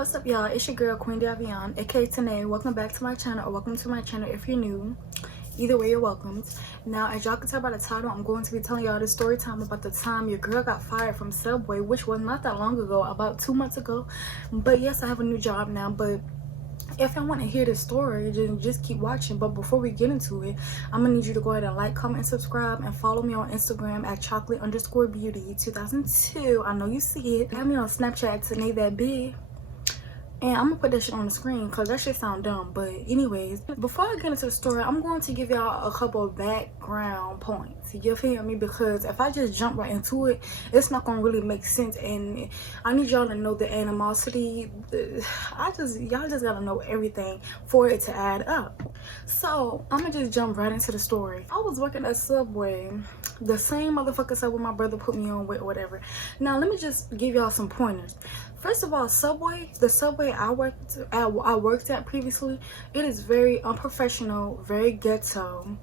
What's up, y'all? It's your girl Queen Davion, aka Tanae. Welcome back to my channel, or welcome to my channel if you're new. Either way, you're welcome. Now, as y'all can tell by the title, I'm going to be telling y'all the story time about the time your girl got fired from Subway, which was not that long ago, about 2 months ago. But yes, I have a new job now. But if y'all want to hear this story, just keep watching. But before we get into it, I'm gonna need you to go ahead and like, comment, and subscribe, and follow me on Instagram at chocolate_beauty2002. I know you see it. Have me on Snapchat to Tanae that big. And I'm gonna put that shit on the screen because that shit sound dumb. But anyways, before I get into the story, I'm going to give y'all a couple of background points. You feel me? Because if I just jump right into it, it's not gonna really make sense. And I need y'all to know the animosity. Y'all just gotta know everything for it to add up. So I'm gonna just jump right into the story. I was working at Subway, the same motherfucker Subway my brother put me on with, or whatever. Now let me just give y'all some pointers. First of all, Subway, the Subway I worked at previously, it is very unprofessional, very ghetto.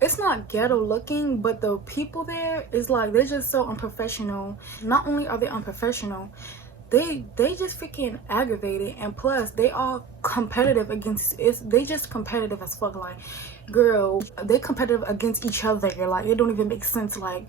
It's not ghetto looking, but the people there is like, they're just so unprofessional. Not only are they unprofessional, they just freaking aggravated, and plus they all competitive against they just competitive as fuck. Like, girl, they competitive against each other. Like, it don't even make sense. Like,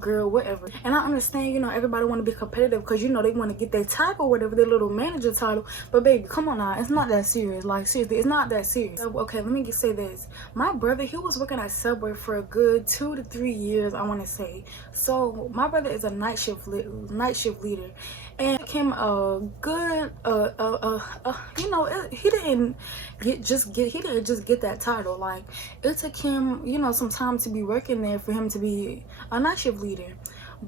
girl, whatever. And I understand, you know, everybody want to be competitive because, you know, they want to get their title or whatever, their little manager title. But baby, come on now, it's not that serious. Like, seriously, it's not that serious. Okay, let me just say this. My brother, he was working at Subway for a good 2 to 3 years, I want to say. So my brother is a night shift leader, and became a good you know, he didn't just get that title. Like, it took him, you know, some time to be working there for him to be a night shift leader.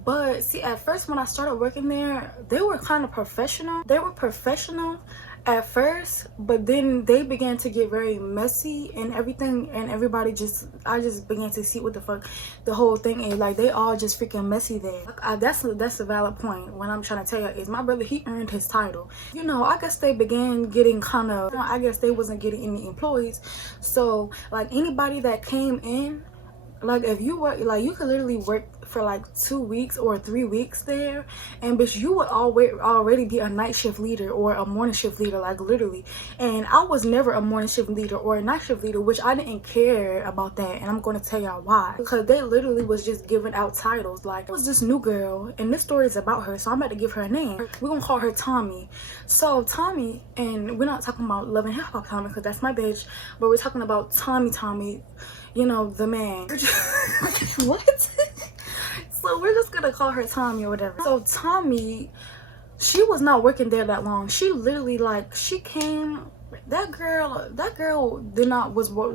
But see, at first when I started working there, they were kind of professional. They were professional at first, but then they began to get very messy and everything, and everybody I just began to see what the fuck the whole thing is. Like, they all just freaking messy there. That's a valid point. What I'm trying to tell you is my brother, he earned his title. You know, I guess they began getting kind of, I guess they wasn't getting any employees, so like anybody that came in, like, if you work, like, you could literally work for like 2 weeks or 3 weeks there, and bitch, you would already be a night shift leader or a morning shift leader, like, literally. And I was never a morning shift leader or a night shift leader, which I didn't care about that, and I'm going to tell y'all why. Because they literally was just giving out titles. Like, it was this new girl, and this story is about her, so I'm about to give her a name. We're gonna call her Tommy. So Tommy, and we're not talking about Love and Hip Hop Tommy because that's my bitch, but we're talking about Tommy, you know, the man. What? So we're just gonna call her Tommy or whatever. So Tommy, she was not working there that long. She literally, like, she came, that girl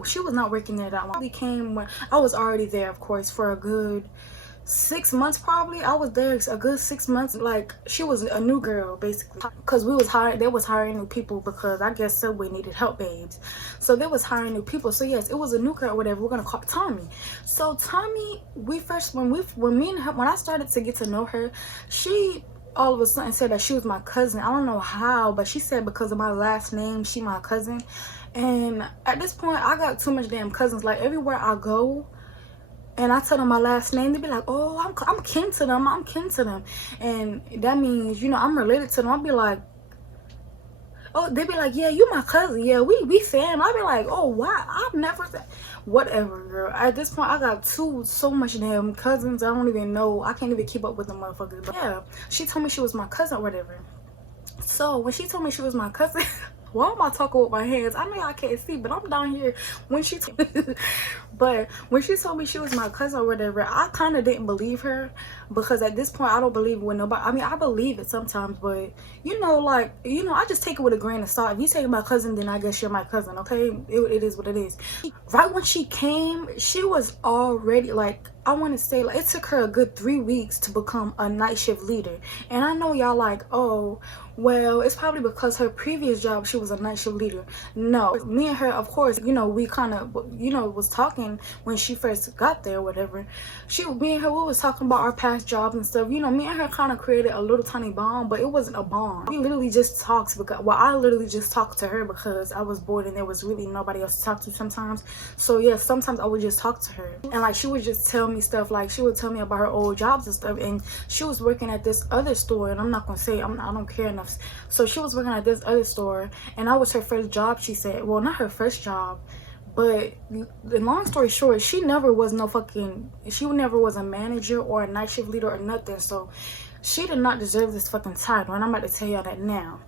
she was not working there that long. She came when I was already there, of course, for a good 6 months probably. I was there a good 6 months. Like, she was a new girl basically, because they was hiring new people, because I guess Subway needed help babes, so they was hiring new people. So yes, it was a new girl or whatever. We're gonna call Tommy. So Tommy, when I started to get to know her, she all of a sudden said that she was my cousin. I don't know how, but she said because of my last name, she my cousin. And at this point, I got too much damn cousins. Like, everywhere I go and I tell them my last name, they be like, oh, I'm kin to them, and that means, you know, I'm related to them. I'll be like, oh, they be like, yeah, you my cousin, yeah, we fam. I'll be like, oh, why? I've never said whatever, girl. At this point, I got so much damn cousins, I don't even know, I can't even keep up with them motherfuckers. But yeah, she told me she was my cousin or whatever. So when she told me she was my cousin, why am I talking with my hands? I know y'all can't see, but I'm down here. But when she told me she was my cousin or whatever, I kind of didn't believe her, because at this point, I don't believe when nobody, I mean, I believe it sometimes, but, you know, like, you know, I just take it with a grain of salt. If you say my cousin, then I guess you're my cousin, okay? It is what it is. Right when she came, she was already, like, I want to say, like, it took her a good 3 weeks to become a night shift leader. And I know y'all like, oh, well, it's probably because her previous job, she was a night shift leader. No, me and her, of course, you know, we kind of, you know, was talking when she first got there or whatever. Me and her, we was talking about our past jobs and stuff. You know, me and her kind of created a little tiny bond, but it wasn't a bond. We literally just talked because, well, I literally just talked to her because I was bored and there was really nobody else to talk to sometimes. So yeah, sometimes I would just talk to her, and like, she would just tell me me stuff. Like, she would tell me about her old jobs and stuff, and she was working at this other store, and I'm not gonna say, I don't care enough. So she was working at this other store, and I was her first job, she said. Well, not her first job, but the long story short, she never was a manager or a night shift leader or nothing. So she did not deserve this fucking title, and I'm about to tell y'all that now.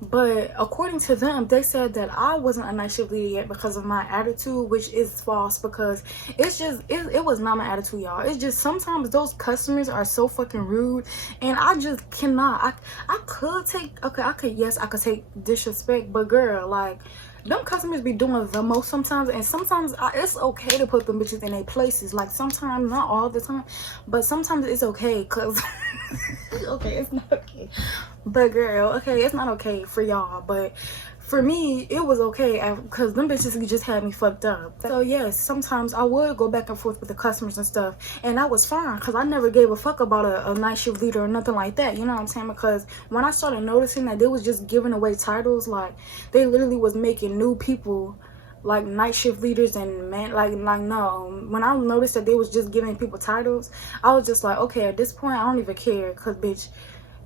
But according to them, they said that I wasn't a night shift leader yet because of my attitude, which is false, because it was not my attitude, y'all. It's just sometimes those customers are so fucking rude, and I just cannot. I could take, okay, I could take disrespect, but girl, like, them customers be doing the most sometimes, and sometimes it's okay to put them bitches in their places. Like, sometimes, not all the time, but sometimes it's okay, cause okay, it's not okay, but girl, okay, it's not okay for y'all, but for me it was okay, because them bitches just had me fucked up. So yes, sometimes I would go back and forth with the customers and stuff, and that was fine, because I never gave a fuck about a night shift leader or nothing like that, you know what I'm saying? Because when I started noticing that they was just giving away titles, like they literally was making new people like night shift leaders, and man, like no, when I noticed that they was just giving people titles, I was just like, okay, at this point I don't even care, because bitch,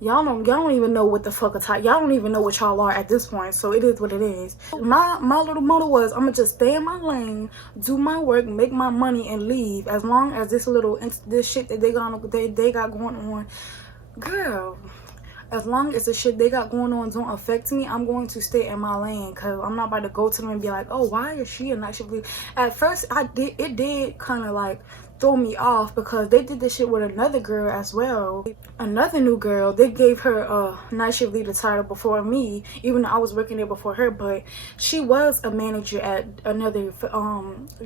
y'all don't even know what the fuck a title, y'all don't even know what y'all are at this point. So it is what it is. My little motto was, I'm gonna just stay in my lane, do my work, make my money, and leave, as long as this shit that they got going on, girl, as long as the shit they got going on don't affect me, I'm going to stay in my lane, because I'm not about to go to them and be like, oh, why is she a night shift leader? At first it did kind of like throw me off, because they did this shit with another girl as well, another new girl. They gave her a night shift leader title before me, even though I was working there before her, but she was a manager at another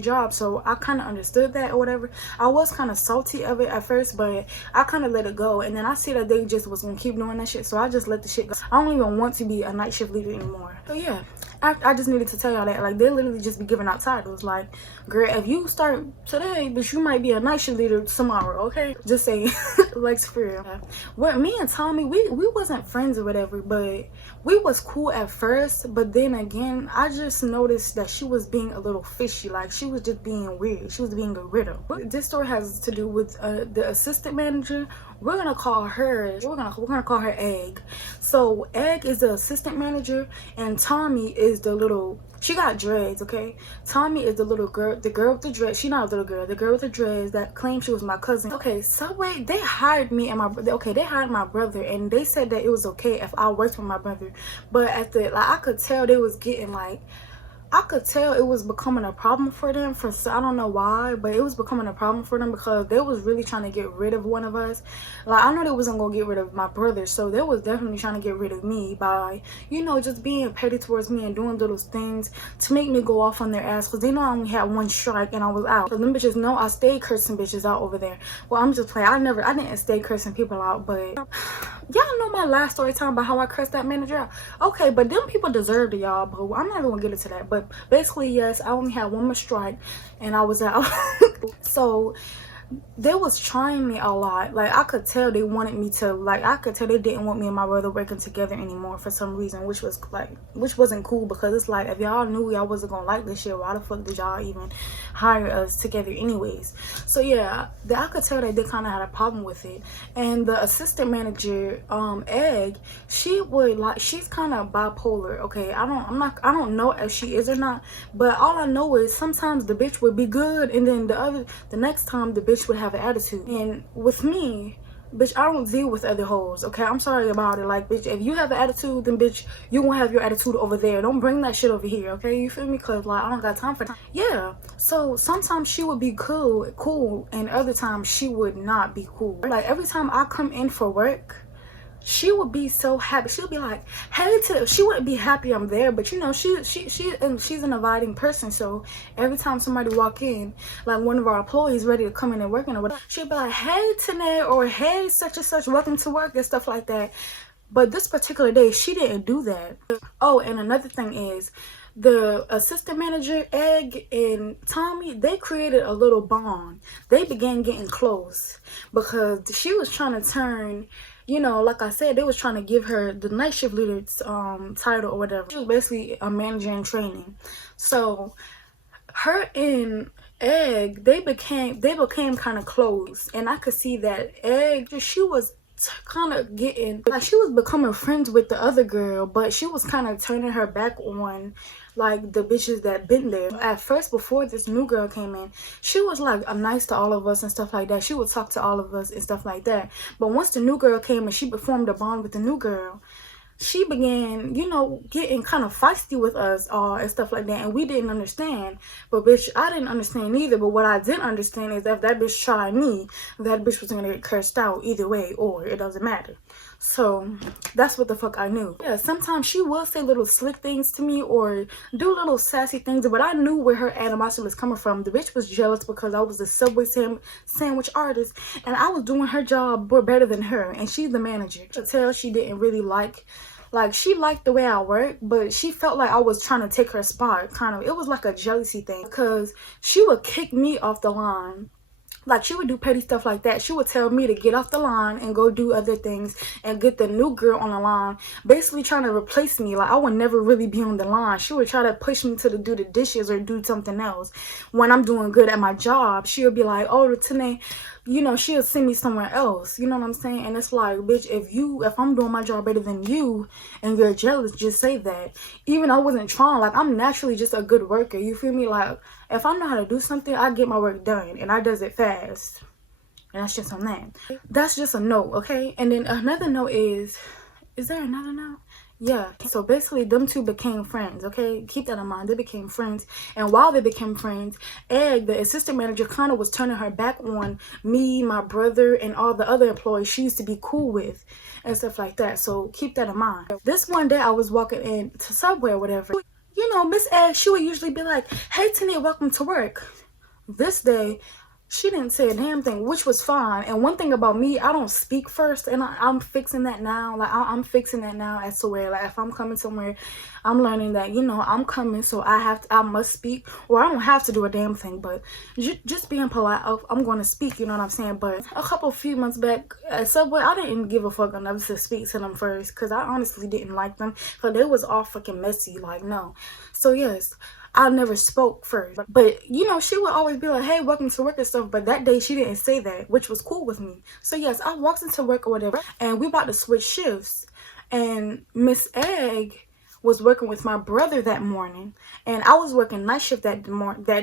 job, so I kind of understood that or whatever. I was kind of salty of it at first, but I kind of let it go, and then I see that they just was gonna keep doing that shit, so I just let the shit go. I don't even want to be a night shift leader anymore. So yeah, I just needed to tell y'all that, like, they literally just be giving out titles. Like, girl, if you start today, but you might be a night shift leader tomorrow, okay? Just saying. Like, for real. Well, me and Tommy, we wasn't friends or whatever, but we was cool at first. But then again, I just noticed that she was being a little fishy. Like, she was just being weird. She was being a widow. This story has to do with the assistant manager. We're gonna call her Egg. So Egg is the assistant manager, and Tommy is the little, she got dreads, okay? Tommy is the little girl, the girl with the dreads. She's not a little girl, the girl with the dreads that claimed she was my cousin. Okay, Subway, they hired me and my brother. Okay, they hired my brother, and they said that it was okay if I worked with my brother. But at the, like, I could tell they was getting like, I could tell it was becoming a problem for them, I don't know why, but it was becoming a problem for them, because they was really trying to get rid of one of us. Like, I know they wasn't gonna get rid of my brother, so they was definitely trying to get rid of me by, you know, just being petty towards me and doing little things to make me go off on their ass, because they know I only had one strike and I was out. So them bitches know I stayed cursing bitches out over there. Well, I'm just playing. I didn't stay cursing people out, but y'all know my last story time about how I cursed that manager out. Okay, but them people deserved it, y'all, but I'm not even gonna get into that. But basically, yes, I only had one more strike and I was out. So they was trying me a lot. Like, I could tell they wanted me to, like, I could tell they didn't want me and my brother working together anymore for some reason, which wasn't cool, because it's like, if y'all knew y'all wasn't gonna like this shit, why the fuck did y'all even hire us together anyways? So yeah, I could tell that they kind of had a problem with it. And the assistant manager, Egg, she's kind of bipolar. Okay, I don't know if she is or not, but all I know is sometimes the bitch would be good, and then the next time the bitch would have an attitude. And with me, bitch, I don't deal with other hoes, okay? I'm sorry about it. Like, bitch, if you have an attitude, then bitch, you gonna have your attitude over there. Don't bring that shit over here, okay? You feel me? Because, like, I don't got time for that. Yeah, so sometimes she would be cool, and other times she would not be cool. Like, every time I come in for work, she would be so happy. She would be like, hey, she wouldn't be happy I'm there, but you know, she's an inviting person. So every time somebody walk in, like one of our employees ready to come in and work in or whatever, she'd be like, hey, Tanae, or hey, such and such, welcome to work, and stuff like that. But this particular day, she didn't do that. Oh, and another thing is, the assistant manager, Egg, and Tommy, they created a little bond. They began getting close because she was trying to turn, you know, like I said, they was trying to give her the night shift leader title or whatever. She was basically a manager in training. So her and Egg, they became kind of close, and I could see that Egg, she was kind of getting like, she was becoming friends with the other girl, but she was kind of turning her back on like the bitches that been there. At first, before this new girl came in, she was like nice to all of us and stuff like that. She would talk to all of us and stuff like that. But once the new girl came and she formed a bond with the new girl, she began, you know, getting kind of feisty with us all and stuff like that, and we didn't understand. But bitch, I didn't understand either. But what I did understand is that if that bitch tried me, that bitch was gonna get cursed out either way, or it doesn't matter. So that's what the fuck I knew. Yeah, sometimes she will say little slick things to me or do little sassy things, but I knew where her animosity was coming from. The bitch was jealous because I was a Subway sandwich artist, and I was doing her job better than her, and she's the manager. To tell she didn't really like she liked the way I work, but she felt like I was trying to take her spot, kind of. It was like a jealousy thing, because she would kick me off the line. Like, she would do petty stuff like that. She would tell me to get off the line and go do other things and get the new girl on the line, basically trying to replace me. Like, I would never really be on the line. She would try to push me to do the dishes or do something else. When I'm doing good at my job, she would be like, oh, today, you know, she'll send me somewhere else. You know what I'm saying? And it's like, bitch, if I'm doing my job better than you and you're jealous, just say that. Even I wasn't trying. Like, I'm naturally just a good worker. You feel me? Like, if I know how to do something, I get my work done, and I does it fast. And that's just on that. That's just a note, okay? And then another note is there another note? Yeah. So basically, them two became friends, okay? Keep that in mind. They became friends. And while they became friends, Egg, the assistant manager, kind of was turning her back on me, my brother, and all the other employees she used to be cool with and stuff like that. So keep that in mind. This one day, I was walking in to Subway or whatever. You know, Miss Egg, she would usually be like, hey, Tania, welcome to work. This day, she didn't say a damn thing, which was fine. And one thing about me, I don't speak first, and I'm fixing that now. Like, I'm fixing that now as to where, like, if I'm coming somewhere, I'm learning that, you know, I'm coming, so I must speak, or I don't have to do a damn thing, but just being polite, I'm going to speak, you know what I'm saying? But a few months back at Subway, I didn't give a fuck enough to speak to them first, because I honestly didn't like them, because they was all fucking messy, like, no. So, yes, I never spoke first. But, you know, she would always be like, hey, welcome to work and stuff. But that day, she didn't say that, which was cool with me. So, yes, I walked into work or whatever, and we about to switch shifts. And Miss Egg was working with my brother that morning, and I was working night shift that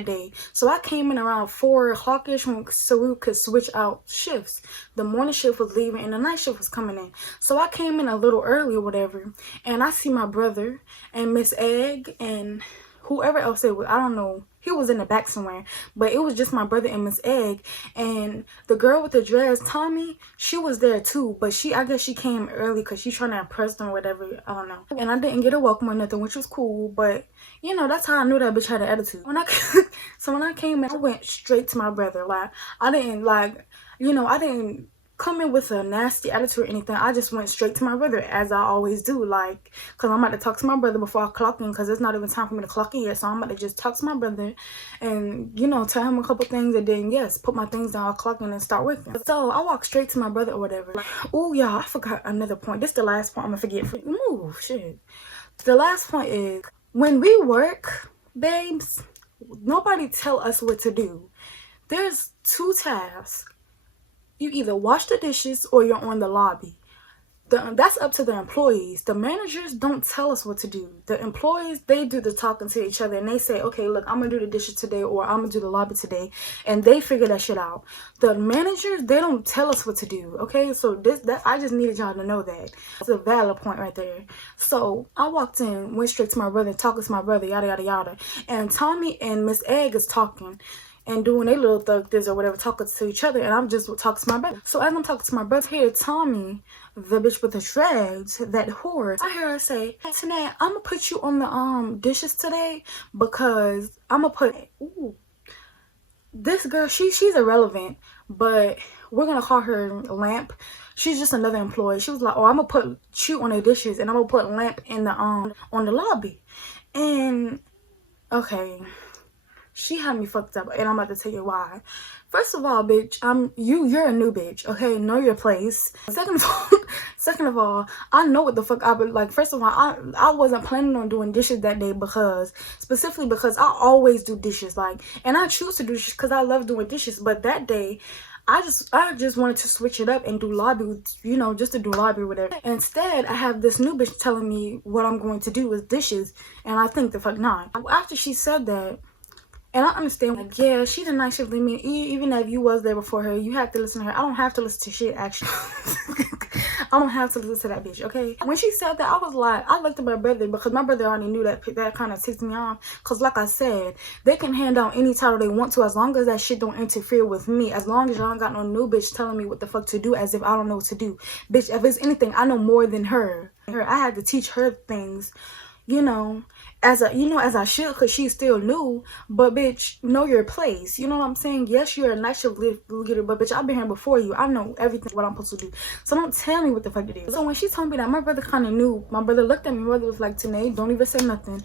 day. So I came in around 4 o'clock-ish so we could switch out shifts. The morning shift was leaving and the night shift was coming in. So I came in a little early or whatever, and I see my brother and Miss Egg and whoever else it was, I don't know. He was in the back somewhere, but it was just my brother and Miss Egg. And the girl with the dress, Tommy, she was there too, but I guess she came early because she's trying to impress them or whatever. I don't know. And I didn't get a welcome or nothing, which was cool, but you know, that's how I knew that bitch had an attitude. So when I came in, I went straight to my brother. Like, I didn't come in with a nasty attitude or anything. I just went straight to my brother, as I always do, like, because I'm about to talk to my brother before I clock in, because it's not even time for me to clock in yet. So I'm about to just talk to my brother and, you know, tell him a couple things, and then, yes, put my things down, I'll clock in and start working. So I walked straight to my brother or whatever. Oh, y'all, I forgot another point. This is the last point I'm gonna forget. Move, shit. The last point is, when we work, babes, nobody tell us what to do. There's 2 tasks. You either wash the dishes or you're on the lobby. That's up to the employees. The managers don't tell us what to do. The employees, they do the talking to each other, and they say, okay, look, I'm gonna do the dishes today, or I'm gonna do the lobby today, and they figure that shit out. The managers, they don't tell us what to do, okay? So I just needed y'all to know that. It's a valid point right there. So I walked in, went straight to my brother, talking to my brother, yada, yada, yada. And Tommy and Miss Egg is talking and doing their little thug this or whatever, talking to each other, and I'm just talking to my brother. So as I'm talking to my brother, here, Tommy, the bitch with the dreads, that whore, I hear her say, hey, tonight, I'm gonna put you on the dishes today, because I'm gonna put, ooh, this girl, she's irrelevant, but we're gonna call her Lamp. She's just another employee. She was like, oh, I'm gonna put you on the dishes, and I'm gonna put Lamp in the on the lobby. And okay, she had me fucked up, and I'm about to tell you why. First of all, bitch, you're a new bitch, okay? Know your place. Second of all, I know what the fuck I would like. First of all, I wasn't planning on doing dishes that day specifically because I always do dishes, like, and I choose to do dishes because I love doing dishes. But that day, I just wanted to switch it up and do lobby, just to do lobby or whatever. Instead, I have this new bitch telling me what I'm going to do with dishes, and I think the fuck not. After she said that, and I understand, like, yeah, she's a nice shift. I mean, even if you was there before her, you have to listen to her. I don't have to listen to shit, actually. I don't have to listen to that bitch, okay? When she said that, I was like, I looked at my brother because my brother already knew that kind of ticked me off. Because like I said, they can hand down any title they want to as long as that shit don't interfere with me. As long as y'all don't got no new bitch telling me what the fuck to do as if I don't know what to do. Bitch, if it's anything, I know more than her. I had to teach her things, as I should, because she's still new. But bitch, know your place. You know what I'm saying? Yes, you're a night shift leader, but bitch, I've been here before you. I know everything what I'm supposed to do. So don't tell me what the fuck it is. So when she told me that, my brother kind of knew. My brother looked at me. My brother was like, Tanae, don't even say nothing.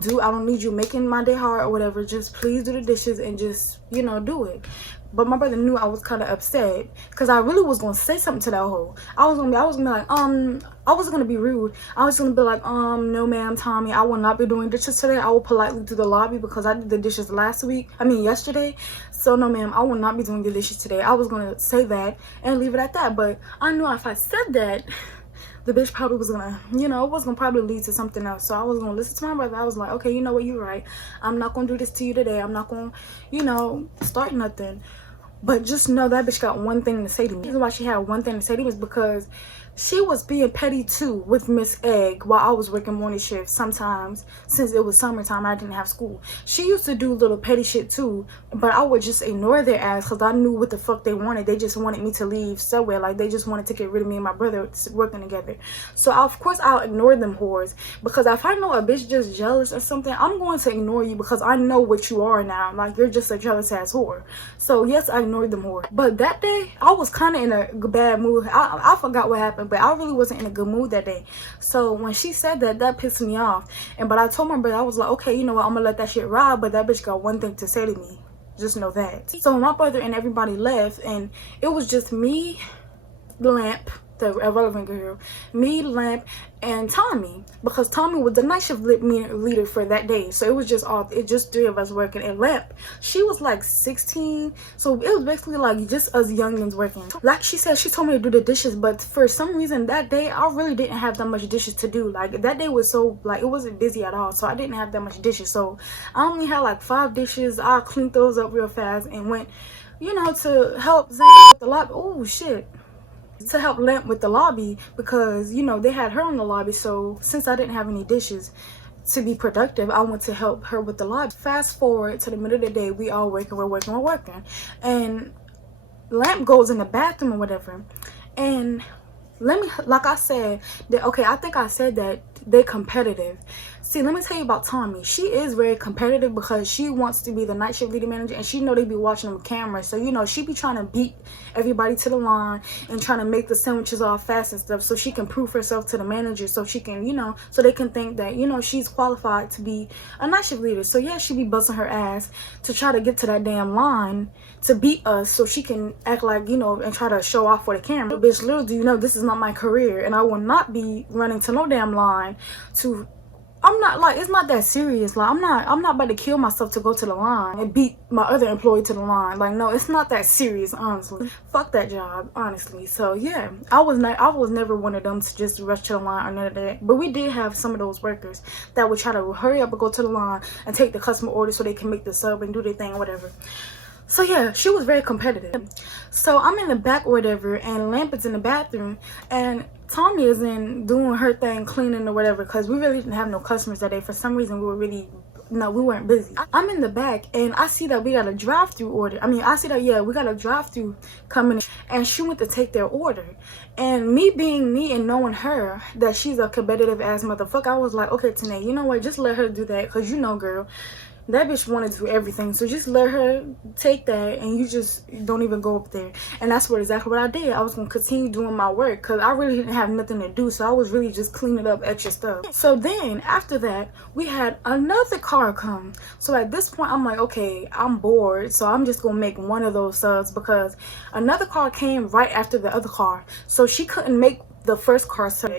I don't need you making my day hard or whatever. Just please do the dishes and just, do it. But my brother knew I was kind of upset because I really was gonna say something to that hoe. I was gonna be like, I wasn't gonna be rude. I was gonna be like, no ma'am, Tommy, I will not be doing dishes today. I will politely do the lobby because I did the dishes yesterday. So no ma'am, I will not be doing the dishes today. I was gonna say that and leave it at that. But I knew if I said that, the bitch probably was gonna, it was gonna probably lead to something else. So I was gonna listen to my brother. I was like, okay, you know what, you're right. I'm not gonna do this to you today. I'm not gonna, start nothing. But just know that bitch got one thing to say to me. The reason why she had one thing to say to me is because she was being petty too with Miss Egg while I was working morning shift sometimes, since it was summertime and I didn't have school. She used to do little petty shit too, but I would just ignore their ass because I knew what the fuck they wanted. They just wanted me to leave somewhere. Like, they just wanted to get rid of me and my brother working together. So of course I'll ignore them whores, because if I know a bitch just jealous or something, I'm going to ignore you because I know what you are now. Like, you're just a jealous ass whore. So yes, I ignored them whores. But that day, I was kind of in a bad mood. I forgot what happened, but I really wasn't in a good mood that day. So when she said that, that pissed me off. But I told my brother, I was like, okay, you know what, I'm gonna let that shit ride, but that bitch got one thing to say to me. Just know that. So my brother and everybody left, and it was just me, Lamp, the irrelevant girl, me, Lamp, and Tommy, because Tommy was the night shift leader for that day. So it was just three of us working. And Lamp, she was like 16, so it was basically like just us youngins working. Like she said, she told me to do the dishes, but for some reason that day I really didn't have that much dishes to do. Like, that day was so, like, it wasn't busy at all, so I didn't have that much dishes. So I only had like 5 dishes. I cleaned those up real fast and went, to help Zane with the lot. Oh shit. To help Lamp with the lobby, because they had her in the lobby. So since I didn't have any dishes to be productive, I went to help her with the lobby. Fast forward to the middle of the day, we all working, we're working, and Lamp goes in the bathroom or whatever. And like I said, I think I said that they're competitive. See, let me tell you about Tommy. She is very competitive because she wants to be the night shift leader manager, and she know they be watching them cameras. So, she be trying to beat everybody to the line and trying to make the sandwiches all fast and stuff so she can prove herself to the manager, so she can, so they can think that, she's qualified to be a night shift leader. So, yeah, she be busting her ass to try to get to that damn line to beat us so she can act like, and try to show off for the camera. But bitch, little do you know, this is not my career, and I will not be running to no damn line to... I'm not, like, it's not that serious. Like, I'm not about to kill myself to go to the line and beat my other employee to the line. Like, no, it's not that serious, honestly. Fuck that job, honestly. So yeah, I was never one of them to just rush to the line or none of that. But we did have some of those workers that would try to hurry up and go to the line and take the customer order so they can make the sub and do their thing or whatever. So yeah, she was very competitive. So I'm in the back or whatever, and Lamp is in the bathroom, and Tommy is in doing her thing, cleaning or whatever, because we really didn't have no customers that day. For some reason, we weren't busy. I'm in the back, and I see that we got a drive-through order. We got a drive-through coming in, and she went to take their order. And me being me and knowing her, that she's a competitive ass motherfucker, I was like, okay, Tanae, you know what, just let her do that, because girl, That bitch wanted to do everything, so just let her take that and you just don't even go up there. And that's exactly what I did. I was gonna continue doing my work because I really didn't have nothing to do, so I was really just cleaning up extra stuff. So then after that, we had another car come. So at this point, I'm like, okay, I'm bored, so I'm just gonna make one of those subs because another car came right after the other car, so she couldn't make the first car sub.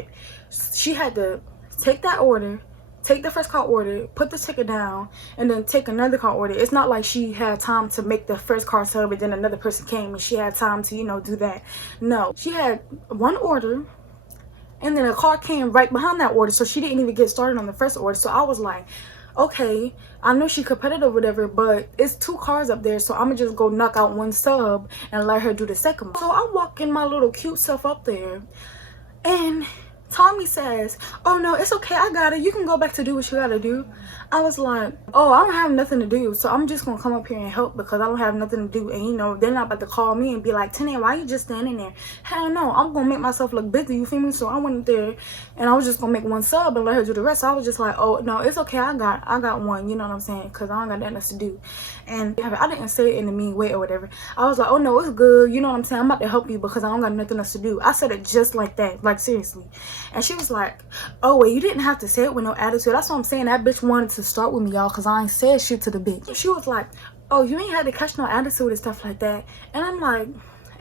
She had to take that order, take the first car order, put the ticket down, and then take another car order. It's not like she had time to make the first car sub and then another person came and she had time to, you know, do that. No, she had one order and then a car came right behind that order, so she didn't even get started on the first order. So I was like, okay, I know she competitive or whatever, but it's 2 cars up there, so I'm gonna just go knock out one sub and let her do the second one. So I'm walking my little cute self up there, and Tommy says, oh no, it's okay, I got it, you can go back to do what you gotta do. I was like, oh, I don't have nothing to do, so I'm just gonna come up here and help because I don't have nothing to do. And you know, they're not about to call me and be like, Tanae, why you just standing there? Hell no, I'm gonna make myself look busy, you feel me? So I went there and I was just gonna make one sub and let her do the rest. So I was just like, oh no, it's okay, I got one, you know what I'm saying? Because I don't got nothing else to do. And I didn't say it in a mean way or whatever. I was like, oh no, it's good, you know what I'm saying? I'm about to help you because I don't got nothing else to do. I said it just like that, like seriously. And she was like, oh wait, you didn't have to say it with no attitude. That's what I'm saying. That bitch wanted to start with me, y'all, because I ain't said shit to the bitch. She was like, oh, you ain't had to catch no attitude and stuff like that. And I'm like,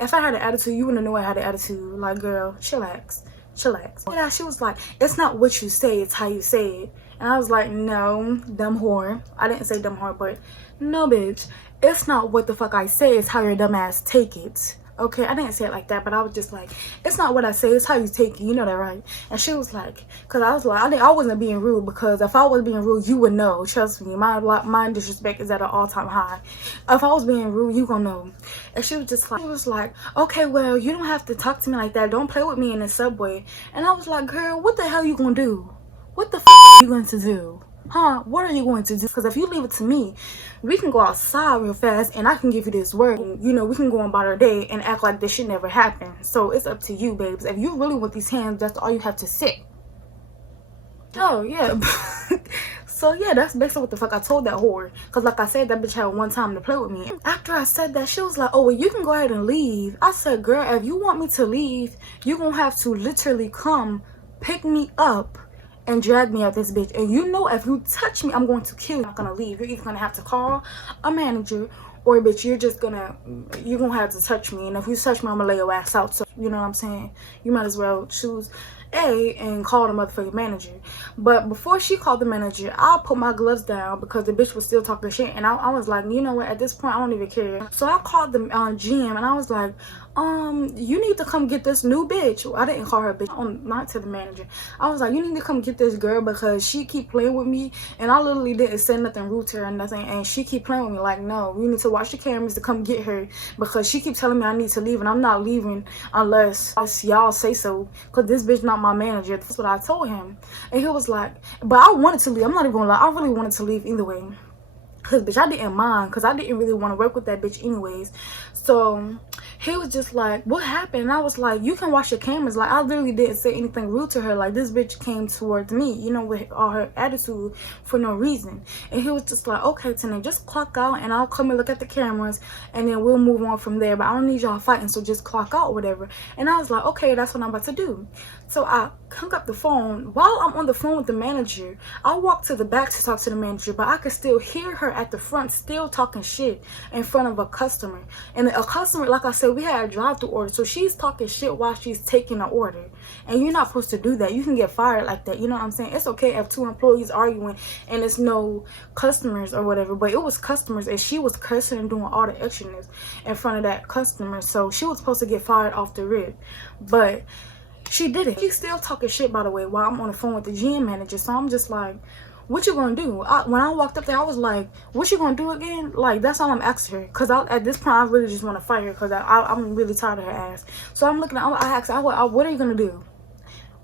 if I had an attitude, you wouldn't know I had an attitude. Like, girl, chillax. Yeah, she was like, it's not what you say, it's how you say it. And I was like, no, dumb whore. I didn't say dumb whore, but no, bitch, it's not what the fuck I say, it's how your dumb ass take it. Okay, I didn't say it like that, but I was just like, it's not what I say, it's how you take it, you know that, right? And she was like, because I was like, I wasn't being rude, because if I was being rude, you would know. Trust me, my disrespect is at an all-time high. If I was being rude, you gonna know. And she was just like, okay, well, you don't have to talk to me like that, don't play with me in the subway. And I was like, girl, what the hell you gonna do? What the f are you going to do? Huh? What are you going to do? Because if you leave it to me, we can go outside real fast and I can give you this word. You know, we can go on about our day and act like this shit never happened. So it's up to you, babes. If you really want these hands, that's all you have to say. Oh, yeah. So, yeah, that's basically what the fuck I told that whore. Because, like I said, that bitch had one time to play with me. After I said that, she was like, oh, well, you can go ahead and leave. I said, girl, if you want me to leave, you're going to have to literally come pick me up and drag me out this bitch. And you know, if you touch me, I'm going to kill you. I'm not gonna leave. You're either gonna have to call a manager, or bitch, you're gonna have to touch me. And if you touch me, I'm gonna lay your ass out. So you know what I'm saying? You might as well choose A and call the motherfucking manager. But before she called the manager, I put my gloves down because the bitch was still talking shit. And I was like, you know what, at this point I don't even care. So I called the GM and I was like, you need to come get this new bitch. I didn't call her bitch, not to the manager. I was like, you need to come get this girl because she keep playing with me. And I literally didn't say nothing rude to her or nothing, and she keep playing with me. Like, no, we need to watch the cameras to come get her because she keep telling me I need to leave, and I'm not leaving unless y'all say so, because this bitch not my manager. That's what I told him. And he was like, but I wanted to leave. I'm not even gonna lie, I really wanted to leave either way. Cause bitch, I didn't mind, cause I didn't really want to work with that bitch anyways. So he was just like, what happened? And I was like, you can watch your cameras. Like, I literally didn't say anything rude to her. Like, this bitch came towards me, you know, with all her attitude for no reason. And he was just like, okay, Tanae, just clock out and I'll come and look at the cameras and then we'll move on from there. But I don't need y'all fighting, so just clock out or whatever. And I was like, okay, that's what I'm about to do. So I hung up the phone. While I'm on the phone with the manager, I walked to the back to talk to the manager, but I could still hear her at the front still talking shit in front of a customer. And a customer, like I said, we had a drive-through order, so she's talking shit while she's taking an order. And you're not supposed to do that. You can get fired like that, you know what I'm saying? It's okay if 2 employees arguing and it's no customers or whatever, but it was customers and she was cursing and doing all the extraness in front of that customer, so she was supposed to get fired off the rip. But she did it. She's still talking shit, by the way, while I'm on the phone with the GM manager. So I'm just like, what you gonna do? When I walked up there, I was like, what you gonna do again? Like, that's all I'm asking her. Because at this point, I really just want to fight her because I'm really tired of her ass. So I'm looking at, I asked her, what are you gonna do?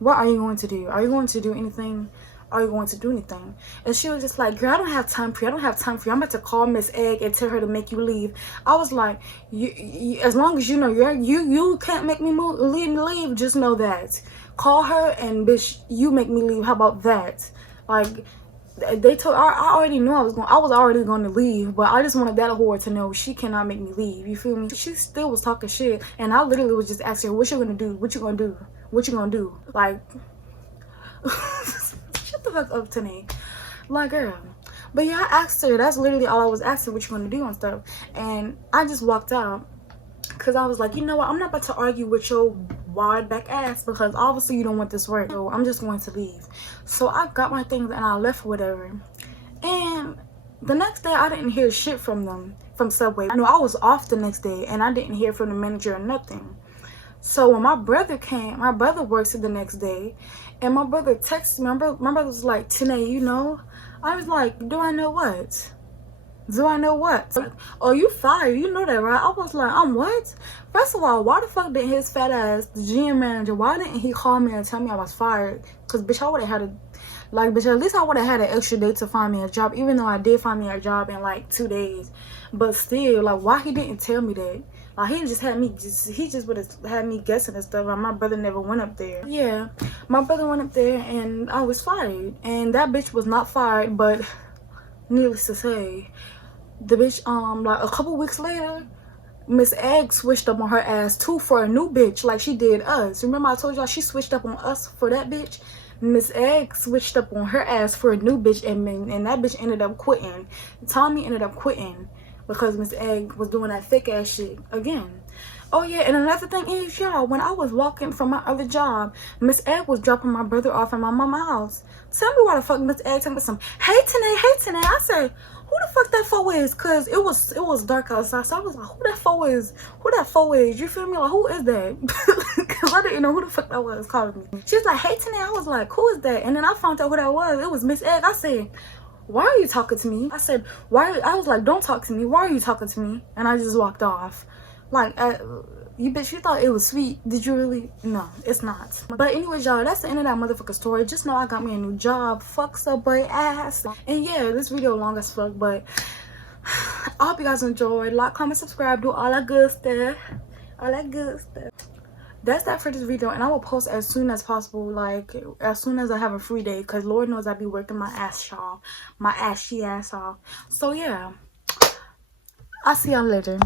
What are you going to do? Are you going to do anything? Are you going to do anything? And she was just like, girl, I don't have time for you. I don't have time for you. I'm about to call Miss Egg and tell her to make you leave. I was like, as long as you know you can't make me leave, just know that. Call her and bitch, you make me leave. How about that? Like, they told I already knew I was already going to leave, but I just wanted that whore to know she cannot make me leave. You feel me? She still was talking shit, and I literally was just asking her, what you gonna do? What you gonna do? What you gonna do? Like, shut the fuck up, Tanae. Like, girl. But yeah, I asked her. That's literally all I was asking, what you gonna do and stuff. And I just walked out because I was like, you know what? I'm not about to argue with your wide back ass because obviously you don't want this work. So I'm just going to leave. So I got my things and I left, whatever. And the next day I didn't hear shit from them, from Subway. I know I was off the next day and I didn't hear from the manager or nothing. So when my brother came, my brother works the next day, and my brother texted me. My brother was like, Tanae, you know? I was like, do I know what? Do I know what? Oh, you fired. You know that, right? I was like, I'm what? First of all, why the fuck did his fat ass, the GM manager, why didn't he call me and tell me I was fired? Because, bitch, I would have had a, like, bitch, at least I would have had an extra day to find me a job, even though I did find me a job in, like, 2 days. But still, like, why he didn't tell me that? Like, he just would have had me guessing and stuff. Like, my brother never went up there. Yeah, my brother went up there and I was fired. And that bitch was not fired, but needless to say, the bitch, like a couple weeks later, Miss Egg switched up on her ass too for a new bitch, like she did us. Remember I told y'all she switched up on us for that bitch? Miss Egg switched up on her ass for a new bitch, and that bitch ended up quitting. Tommy ended up quitting because Miss Egg was doing that fake ass shit again. Oh yeah, and another thing is, y'all, when I was walking from my other job, Miss Egg was dropping my brother off at my mama's house. Tell me why the fuck Miss Egg told me some, hey Tanae. I said, who the fuck that foe is? Cause it was dark outside, so I was like, who that foe is? You feel me? Like, who is that? Cause I didn't know who the fuck that was calling me. She was like, hey Tanae. I was like, who is that? And then I found out who that was. It was Miss Egg. I said, why are you talking to me? I said, why? I was like, don't talk to me. Why are you talking to me? And I just walked off. Like, you bitch, you thought it was sweet. Did you really? No, it's not. But anyways, y'all, that's the end of that motherfucking story. Just know I got me a new job. Fuck Subway ass. And yeah, this video long as fuck, but I hope you guys enjoyed. Like, comment, subscribe, do all that good stuff. That's that for this video, and I will post as soon as possible, like as soon as I have a free day, because Lord knows I be working my ass off. So yeah, I'll see y'all later.